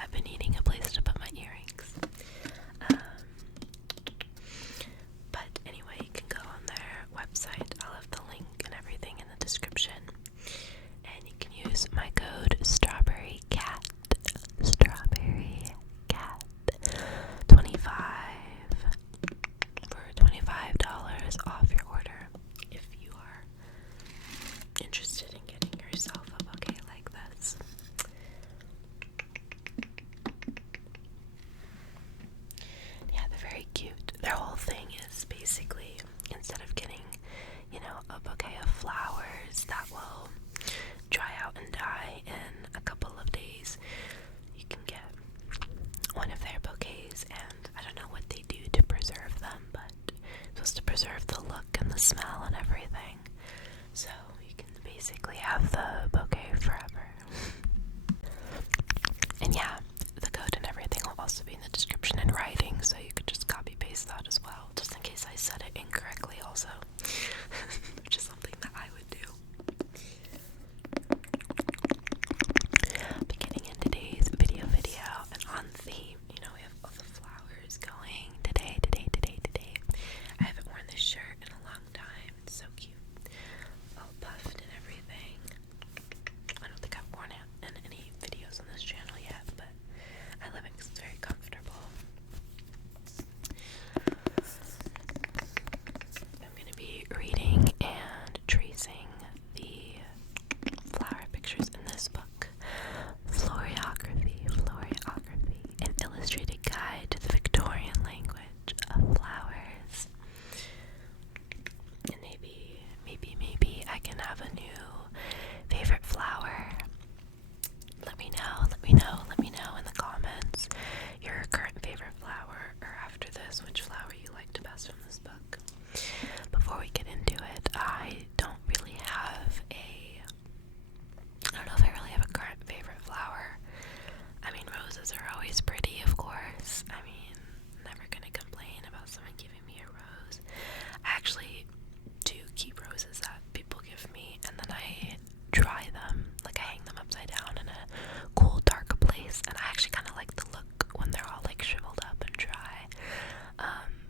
I've been needing a place to put my earrings. But anyway, you can go on their website. I'll have the link and everything in the description. And you can use my code STRAWBERRYCAT 25 for $25 off your order if you are interested in getting yourself a bouquet like this. Yeah, they're very cute. Their whole thing is basically, instead of getting, a bouquet of flowers that will dry out and die in a couple of days, you can get one of their bouquets, and I don't know what they do to preserve them, but it's supposed to preserve the look and the smell and everything. So you can basically have the bouquet forever. And yeah, the code and everything will also be in the description in writing, so you could just copy paste that as well, just in case I said it incorrectly also, which is something that I would do. Beginning in today's video, and on theme, we have all the flowers going today. I haven't worn this shirt in a long time. It's so cute. All puffed and everything. I don't think I've worn it in any videos on this channel yet, but I love it because it's very comfortable. I'm going to be reading and tracing the flower pictures in this book, Floriography, an illustrated guide to the Victorian language of flowers. And maybe I can have a new favorite flower. Let me know in the comments your current favorite flower, or after this, which flower you liked best from this book. Before we get into it, I don't know if I really have a current favorite flower. I mean, roses are always pretty, of course. I mean, never gonna complain about someone giving me a rose. I actually do keep roses that people give me, and then I dry them, like I hang them upside down in a cool, dark place, and I actually kind of like the look when they're all like shriveled up and dry.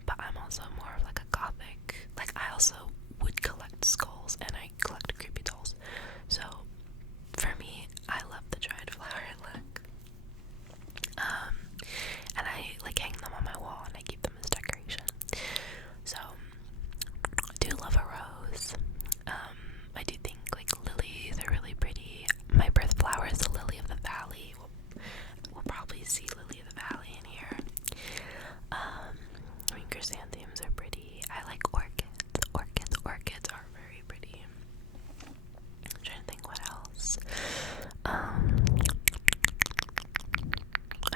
But I'm also more of like a gothic, like I also would collect skulls and I collect creepy dolls. So for me, I love the dried flower look. And I like hang them on my wall and I keep them as decoration. So I do love a rose. I do think like lilies are really pretty. My birth flower is the lily of the valley. We'll probably see lily of the valley in here. I mean, chrysanthemums are pretty. I like orchids. Orchids are very pretty. I'm trying to think what else. I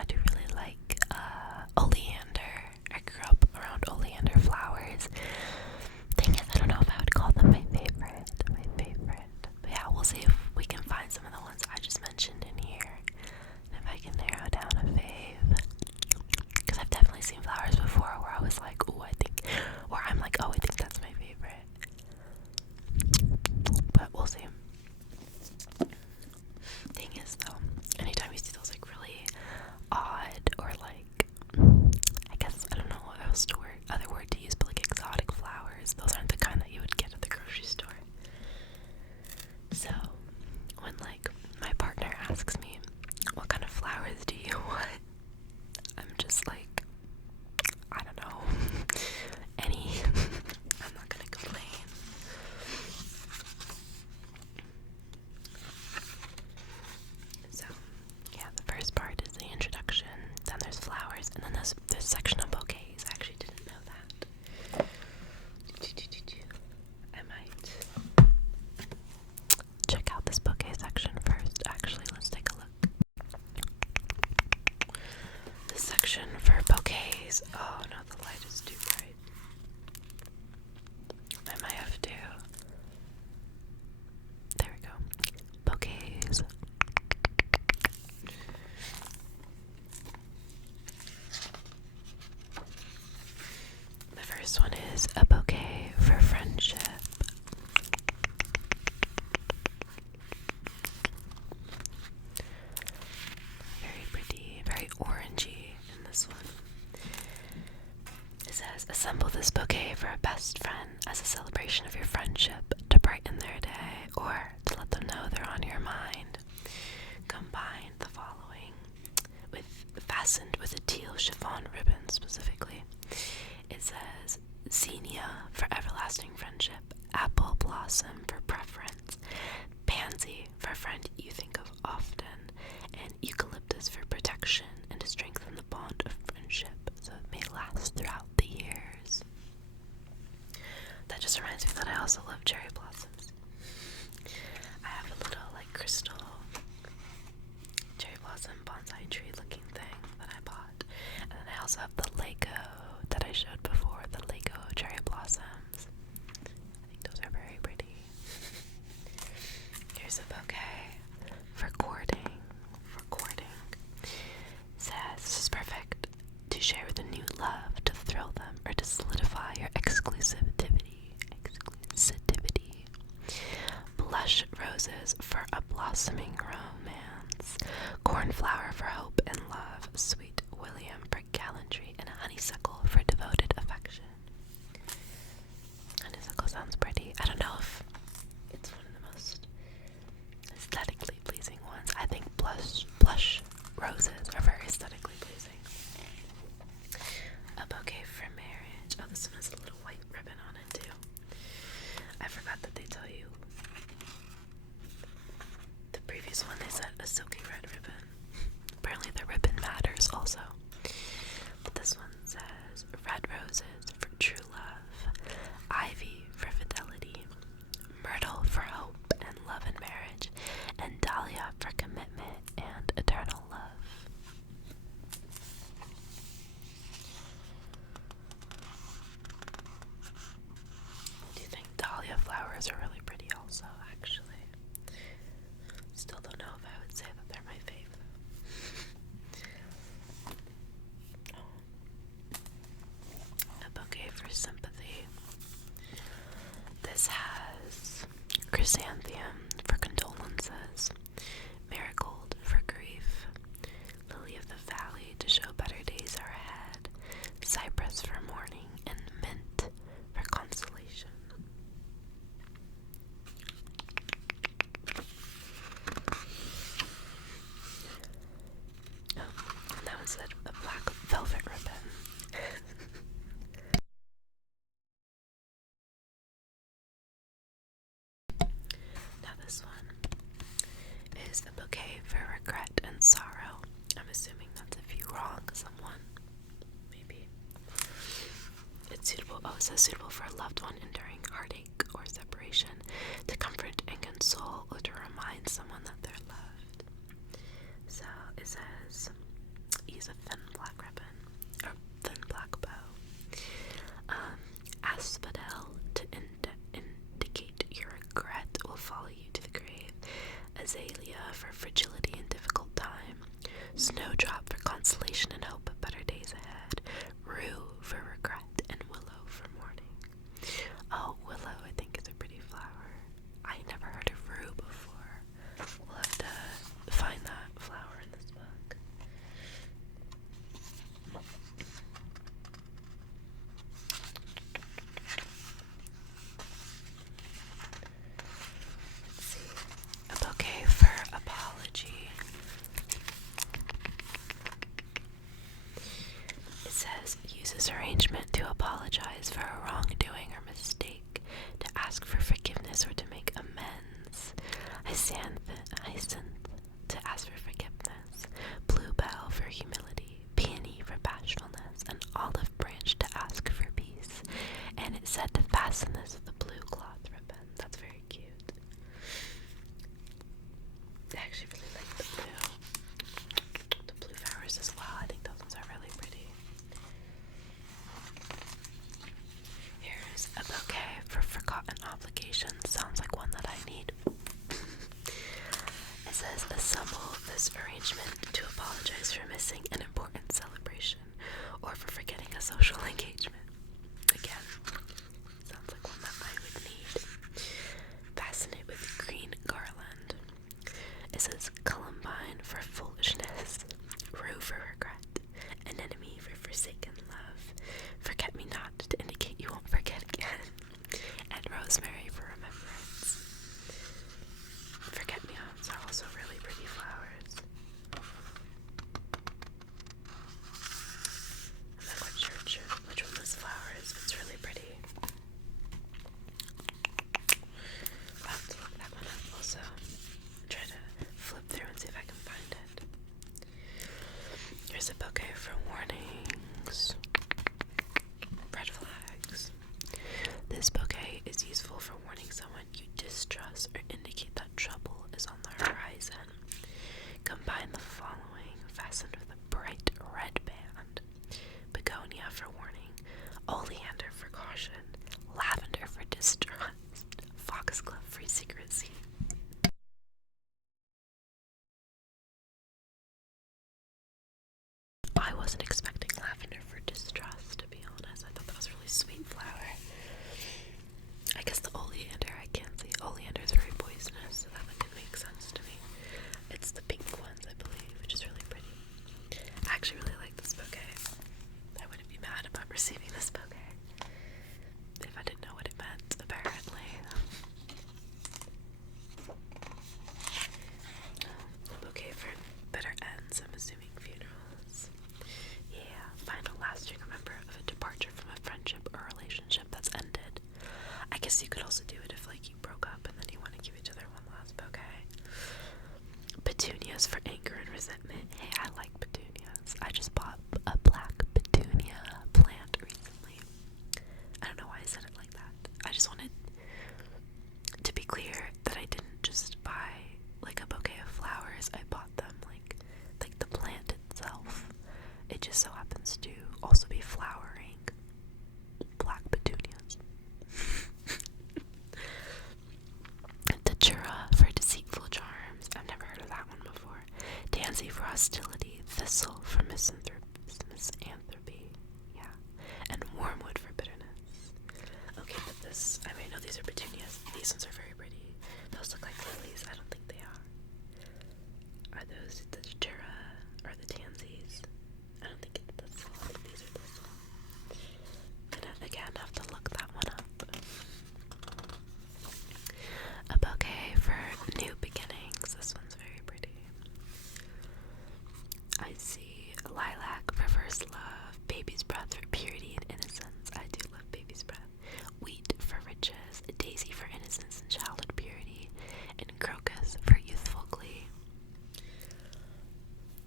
do really like oleander. I grew up around oleander flowers. Thing is, I don't know if I would call them my favorite. But yeah, we'll see if we can find some of the ones I just mentioned in here. And if I can narrow down a fave. Because I've definitely seen flowers before where I was like, ooh, I'm like, oh, I think that's my favorite. But we'll see. Thing is, though, anytime you see those like really odd or like, I guess I don't know what other word to use, but like exotic flowers, those aren't the kind that you would get at the grocery store. So when like my partner asks me, what kind of flowers do you want? I'm just like, I don't know, any. I'm not gonna complain. So yeah, the first part is the introduction, then there's flowers, and then there's this section of bouquets. I actually didn't know that. I might check out this bouquet section first. Actually, let's take a look. This section for bouquets. Oh no, the light is too bright. I might have to. There we go. Bouquets. The first one is a bouquet for friendship. Very pretty. Assemble this bouquet for a best friend as a celebration of your friendship, to brighten their day or to let them know they're on your mind. Combine the following fastened with a teal chiffon ribbon specifically. It says zinnia for everlasting friendship, apple blossom for preference, pansy for a friend you think of often, and eucalyptus for protection and to strengthen the bond of friendship so it may last throughout the years. That just reminds me that I also love cherry blossoms. I have a little crystal cherry blossom bonsai tree looking thing that I bought, and then I also have the Lego that I showed before, the Lego cherry blossoms. I think those are very pretty. Here's a bouquet for courting. It says this is perfect to share with a new love, to thrill them, or to solidify your exclusivity. Blush roses for a blossoming romance, cornflower for hope and love, sweet William for gallantry, and honeysuckle for devoted affection. Honeysuckle sounds pretty. I don't know if it's one of the most aesthetically pleasing ones. I think blush roses are very aesthetically pleasing. A bouquet for marriage. Oh, this one has a little white ribbon on it too. I forgot that they tell you. The previous one they said a silky red ribbon. Apparently the ribbon matters also. But this one says red roses for true love, ivy for fidelity, myrtle for hope and love and marriage, and dahlia for commitment and eternal love. I do think dahlia flowers are really pretty also, actually. Still don't know if I would say that they're my favorite. A bouquet for sympathy. This has chrysanthemum for condolences, marigold for grief, lily of the valley to show better days are ahead, cypress for mourning, and mint for consolation. And that was a black velvet ribbon. Now this one is a bouquet for regret and sorrow. I'm assuming that's if you wrong someone. Maybe. It's suitable. Oh, it says suitable for a loved one enduring heartache or separation, to comfort and console, or to remind someone that they're loved. So it says use a thin black ribbon or thin black bow. Asphodel to indicate your regret will follow you to the grave. Azalea for fragility and difficult time. Snowdrop for consolation and hope of better days ahead. Rue for regret, and willow for mourning. Oh, willow I think is a pretty flower. I never heard of rue before. We'll have to find that flower in this book. Let's see. A bouquet for apology. It says, use this arrangement to apologize for a wrongdoing or mistake, to ask for forgiveness or to make amends. Hyacinth to ask for forgiveness, bluebell for humility, peony for bashfulness, and olive branch to ask for peace. And it said to fasten this with a blue cloth ribbon. That's very cute. I actually really like the blue flowers as well. I think those ones are really pretty. Here's a bouquet for forgotten obligations. Sounds like one that I need. It says, assemble this arrangement to apologize for missing an important celebration or for forgetting a social engagement. Again, sounds like one that I would need. Fasten it with green garland. It says columbine for foolishness, rue for regret, anemone for forsaken love, forget me not to distrust. Foxglove for secrecy. I wasn't expecting lavender for distrust, to be honest. I thought that was a really sweet flower. I guess the oleander, I can't see. Oleander is very poisonous, so that one could make sense to me. It's the pink ones, I believe, which is really pretty. I actually really like this bouquet. I wouldn't be mad about receiving this bouquet if I didn't know what it meant, apparently. A bouquet for better ends, I'm assuming funerals. Yeah, find a lasting remember of a departure from a friendship or relationship that's ended. I guess you could also do it if, like, you broke up and then you want to give each other one last bouquet. Petunias for anger and resentment. Hey, I like petunias. I just bought a black petunia plant recently. I don't know why I said it like that. I just wanted to be clear that I didn't just buy like a bouquet of flowers. I bought them like the plant itself. It just so happens to also be flowering black petunias. Datura for deceitful charms. I've never heard of that one before. Tansy for hostility. Thistle for misanthropy. Yeah. And wormwood for bitterness. Okay, but this, I mean, no, these are petunias. These ones are very pretty. Those look like lilies. I don't think they are. Are those the datura or the tansies? I don't think it's thistle. I think these are thistle. Gonna again have to look that one up. A bouquet for new beginnings. This one's very pretty. I see lilac for first love, baby's breath for purity and innocence. I do love baby's breath. Wheat for riches, daisy for innocence and childhood purity, and crocus for youthful glee.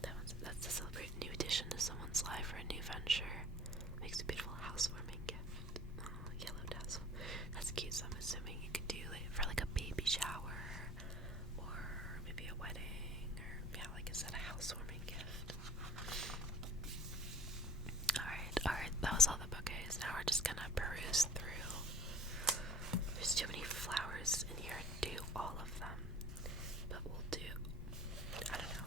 That's to celebrate a new addition to someone's life or a new venture. Makes a beautiful housewarming gift. Oh, yellow tassel. That's cute, so I'm assuming you could do it for like a baby shower or maybe a wedding or, yeah, like I said, a housewarming gift. Alright, that was all the bouquets. Now we're just gonna peruse through. There's too many flowers in here to do all of them, but we'll do, I don't know.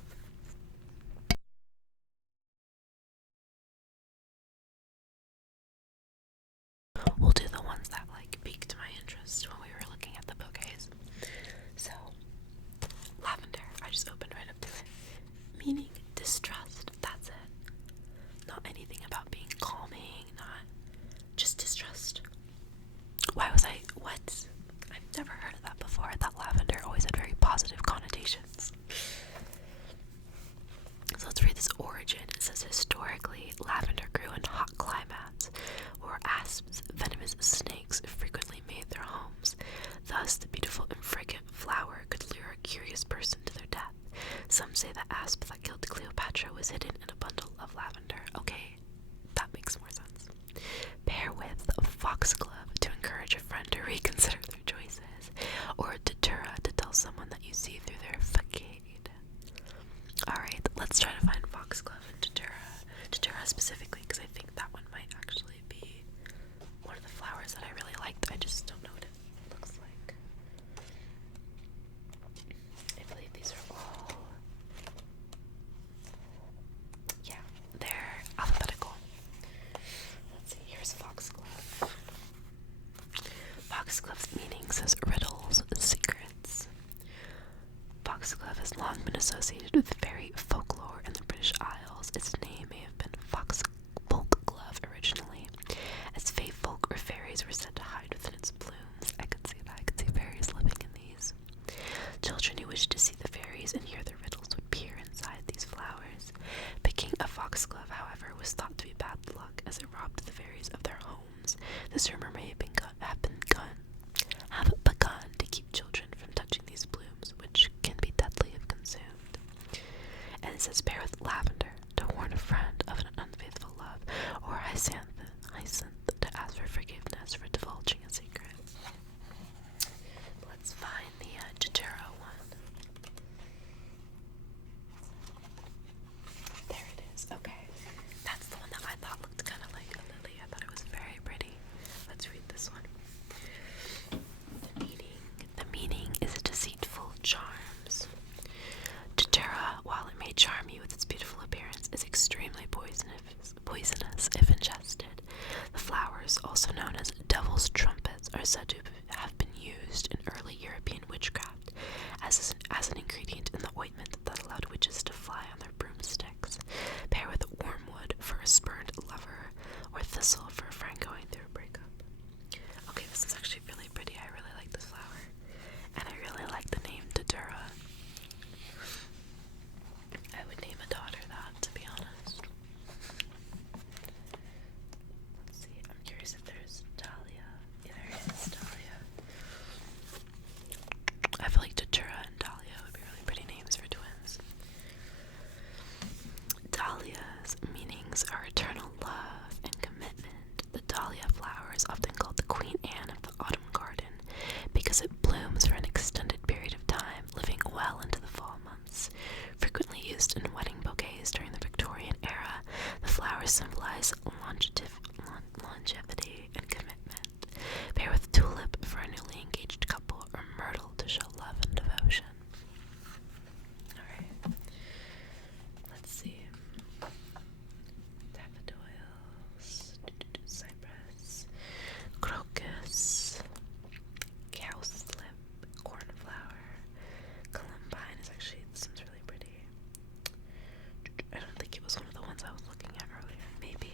We'll do the ones that like piqued my interest when we were looking at the bouquets. So, lavender, I just opened right up to it. Meaning distrust, that's it. Not anything about being calming, not just distrust. Why was I, what? I've never heard of that before. I thought lavender always had very positive connotations. So let's read this origin. It says historically, lavender grew in hot climates where asps, venomous snakes frequently made their homes. Thus, the beautiful and fragrant flower could lure a curious person to their death. Some say the asp that killed Cleopatra was hidden in a bundle of lavender. Okay, that makes more sense. Pair with a foxglove to encourage a friend to reconsider their choices, or a datura to tell someone that you see through their facade. Alright, let's try to find foxglove and datura. Datura specifically, because I think that one might actually be one of the flowers that I really liked. I just don't know what it looks like. I believe these are all, yeah, they're alphabetical. Let's see, here's foxglove. Foxglove's meaning says riddles, secrets. Foxglove has long been associated with fairy folklore in the British Isles. Its name may have been foxglove originally, as fae folk or fairies were said to hide within its plumes. I could see that. I could see fairies living in these. Children who wished to see the fairies and hear their riddles would peer inside these flowers. Picking a foxglove, however, was thought to be bad luck, as it robbed the fairies of their homes. This rumor may have begun to keep children from touching these blooms, which can be deadly if consumed. And it says pair with lavender to warn a friend of an unfaithful love, or hyacinth to ask for forgiveness for divulging a secret. Let's find the datura one. There it is. Okay, that's the one that I thought looked kind of like a lily. I thought it was very pretty. Let's read this one. known as devil's trumpets, are said to have been used in early European witchcraft as an ingredient in the ointment that allowed witches to fly on their broomsticks. Pair with wormwood for a spurned lover, or thistle for a friend going through a breakup. Okay, this is actually really pretty. I really like this flower. And I really like the name Datura. I would name a daughter that, to be honest. Let's see, I'm curious if there's Dahlia. Yeah, there is Dahlia. I feel like Datura and Dahlia would be really pretty names for twins. Dahlia's meanings are eternal love and commitment. The dahlia flower is often called the Queen Anne of the autumn garden because it blooms for an extended period of time, living well into the fall months. Frequently used in wedding bouquets during the Victorian era, the flowers symbolize longevity and commitment. Pair with tulip for a newly engaged couple, or myrtle to show love and devotion. Alright, let's see. Daffodils, cypress, crocus, cowslip, cornflower, columbine is actually, this one's really pretty. I don't think it was one of the ones I was looking at earlier. Maybe.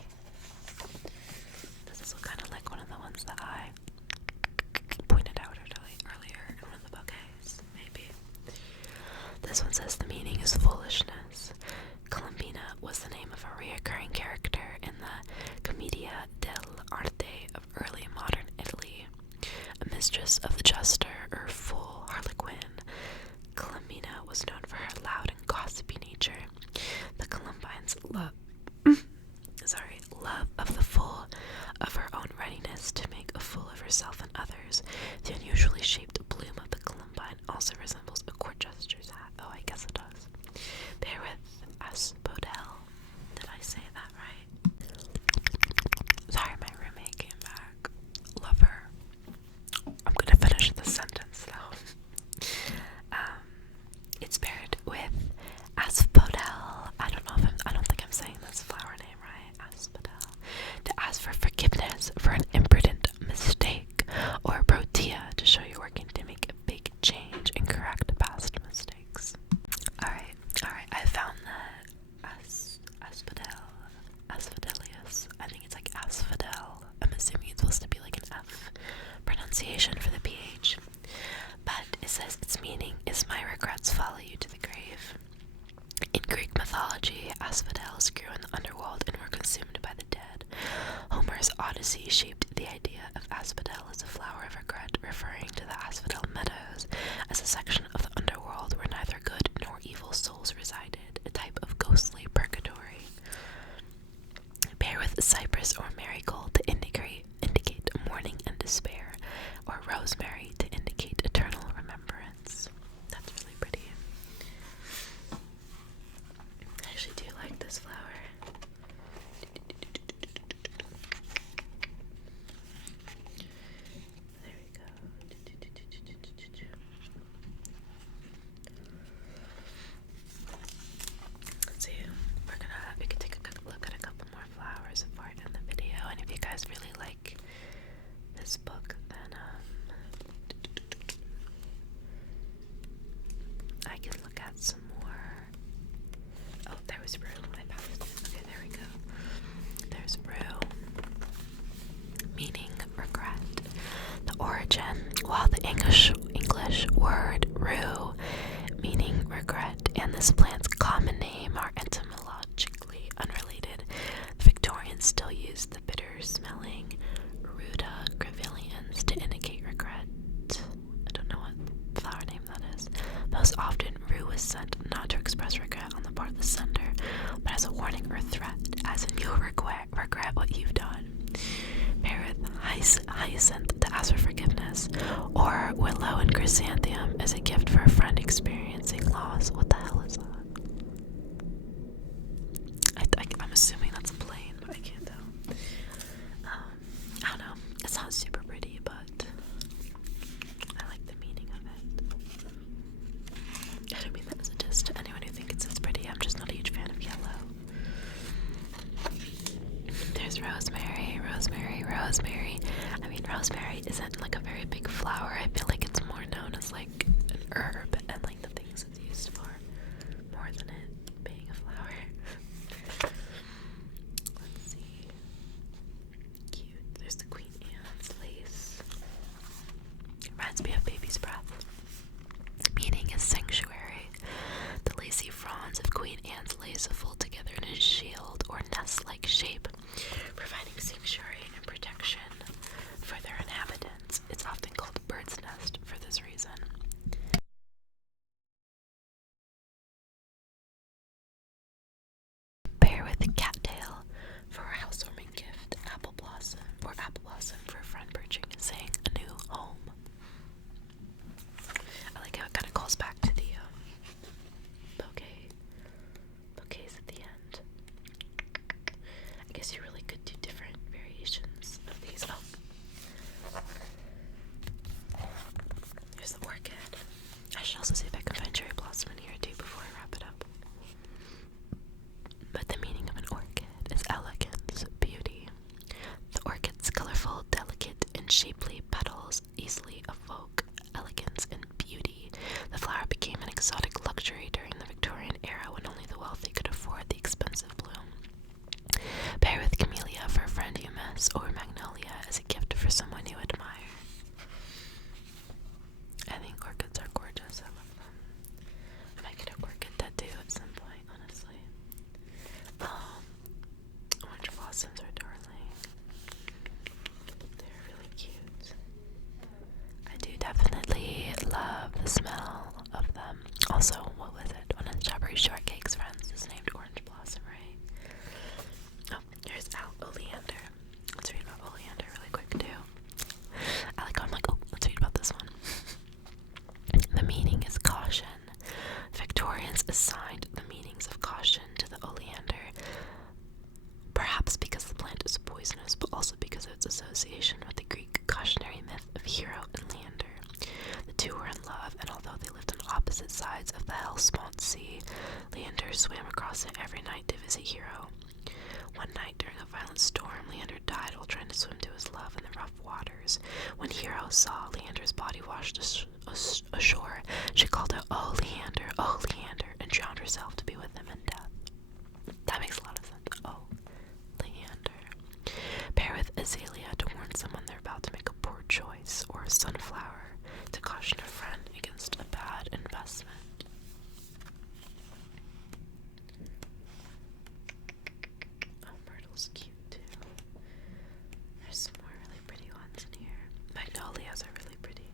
This is kind of like one of the ones that I pointed out earlier in one of the bouquets. Maybe. This one says the meaning is foolishness. Columbina was the name of a reoccurring character in the Commedia dell'arte of early modern Italy. A mistress of the jester, or fool, harlequin, Columbina was known for her loud and gossipy nature. The Columbine's love of the fool, of her own readiness to make a fool of herself and others. The unusually shaped bloom of the columbine also resembles a court jester's hat. Oh, I guess it does. Bear with asphodel. Did I say that right? Sorry, my roommate came back. Love her. I'm gonna finish the sentence though. It's paired with asphodel. I don't think I'm saying this flower name right. Asphodel. To ask for forgiveness for an imprudent mistake, or protea to show you're working to make a big change and correct past mistakes. Alright, I found the asphodelius. I think it's like asphodel. I'm assuming it's supposed to be like an F pronunciation for the PH. But it says its meaning is my regrets follow you to the grave. In Greek mythology, asphodels grew in the underworld and were consumed by the dead. Homer's Odyssey shaped the idea of asphodel as a flower of regret, referring to the asphodel meadows as a section of the underworld where neither good nor evil souls resided, a type of ghostly purgatory. Pair with cypress or marigold to indicate mourning and despair, or rosemary to indicate eternal remembrance. That's really pretty. I actually do like this flower. There we go. Let's see. We could take a quick look at a couple more flowers before I end the video. And if you guys really like this book, then I can look at some more. Oh, there was Rue. I passed it. Okay, there we go. There's Rue, meaning regret. The origin, while the English word Rue, meaning regret, and this plant's common name are etymologically unrelated, the Victorians still used the bitter-smelling Ruta gravilians to indicate regret. I don't know what flower name that is. Most often, Rue was sent not to express regret on the part of the sender, but as a warning or threat, as in you'll regret what you've done. Pair with hyacinth to ask for forgiveness, or willow and chrysanthemum as a gift for a friend experiencing loss. What the hell is that? I'm assuming that's a plane, but I can't tell. I don't know. It's not super pretty, but I like the meaning of it. I don't mean that as a diss to anyone who thinks it's pretty. I'm just not a huge fan of yellow. There's rosemary. rosemary isn't like a very big flower. I feel like it's more known as like an herb and like the things it's used for more than it being a flower. Let's see. Cute. There's the Queen Anne's lace. Reminds me of baby's breath. Its meaning is sanctuary. The lacy fronds of Queen Anne's lace fold together in a shield or nest-like shape, providing sanctuary and protection for their inhabitants. It's often called a bird's nest for this reason. Pair with a cattail for a housewarming gift. Apple blossom for a friend purchasing a new home. I like how it kind of calls back to the bouquets at the end. I guess you really could do different variations of these. Oh, there's the orchid. I should also see if I can find cherry blossom in here too before I wrap it up. But the meaning of an orchid is elegance, beauty. The orchid's colorful, delicate, and shapely petals easily evoke elegance and beauty. The flower became an exotic luxury during the Victorian era when only the wealthy could afford the expensive bloom. Pair with camellia for a friend you miss, or magnolia as a gift for someone you admire. I think orchids are gorgeous. I love them. I might get an orchid tattoo at some point, honestly. Orange blossoms are darling. They're really cute. I do definitely love the smell of them. Also, what was it? One of the strawberry shortcake's friends is named Orange Blossom, right? Oh, here's oleander. Let's read about oleander really quick too. I like how I'm like, oh, let's read about this one. The meaning is caution. Victorians assigned the meanings of caution to the oleander, perhaps because the plant is poisonous, but also because of its association with the Greek cautionary myth of Hero and Leander. The two were in love, and although they lived on opposite sides of the Hellespont Sea, Leander swam across it every night to visit Hero. One night during a violent storm, Leander died while trying to swim to his love in the rough waters. When Hero saw Leander's body washed ashore, she called out, oh Leander, and drowned herself to be with him in death. That makes a lot of sense. Oh, Leander. Pair with azalea to warn someone they're about to make a poor choice, or a sunflower to caution a friend against a bad investment. Oh, myrtle's cute too. There's some more really pretty ones in here. Magnolias are really pretty.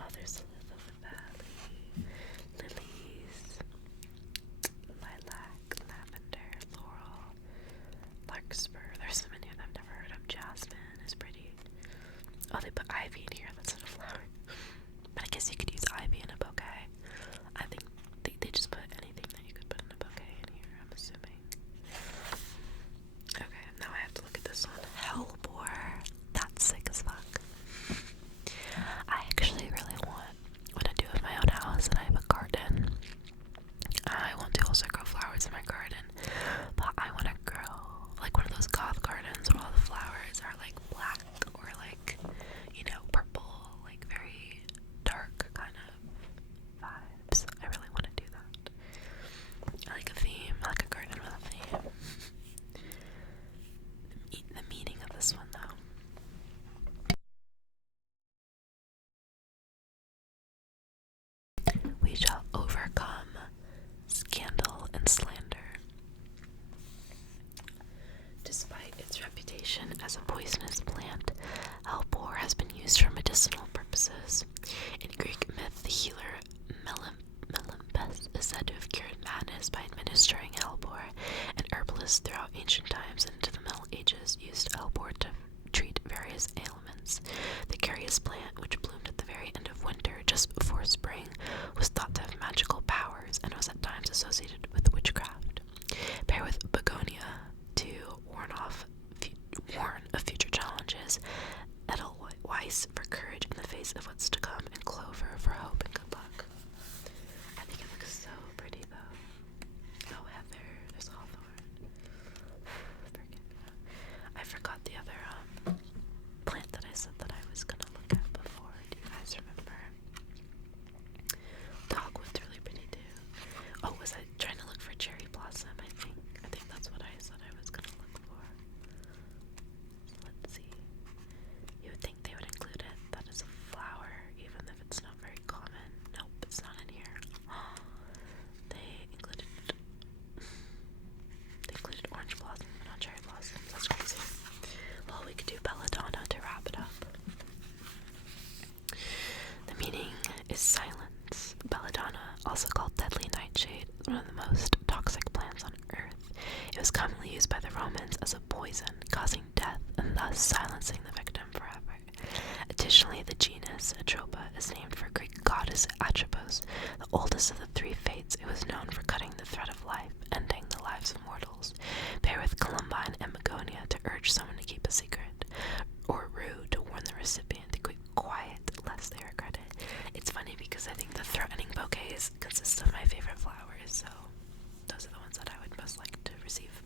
Oh, there's the lily of the valley, lilies, lilac, lavender, laurel, larkspur. There's so many of them I've never heard of. Jasmine is pretty. Oh, they put ivy in here. That's not a flower. But I guess you could use ivy in a bouquet. I think they just put anything that you could put in a bouquet in here, I'm assuming. Okay, now I have to look at this one. Hellebore. That's sick as fuck. I actually really want to do with my own house, and I have a garden. I want to also grow flowers in my garden, but I want to grow like one of those goth gardens where all the flowers are like black or like, you know, purple, like very dark kind of vibes. I really want to do that. I like a theme. I like a garden with a theme. The meaning of this one, though. We shall overcome scandal and slander. Despite its reputation as a poisonous plant, hellebore has been used for medicinal purposes. In Greek myth, the healer Melampus is said to have cured madness by administering hellebore, and herbalists throughout ancient times and into the Middle Ages used hellebore to treat various ailments. The carious plant, which bloomed at the very end of winter just before spring, was thought to have magical powers and was at times associated with witchcraft. Pair with begonia to warn of future challenges, edelweiss for courage in the face of what's to come, and clover for hope and good luck. I think it looks so pretty though. Oh, heather, there's hawthorn. I forgot the other plant that I said that I was is Atropos, the oldest of the three fates. It was known for cutting the thread of life, ending the lives of mortals. Pair with Columbine and Begonia to urge someone to keep a secret, or Rue to warn the recipient to keep quiet lest they regret it. It's funny because I think the threatening bouquets consist of my favorite flowers, so those are the ones that I would most like to receive.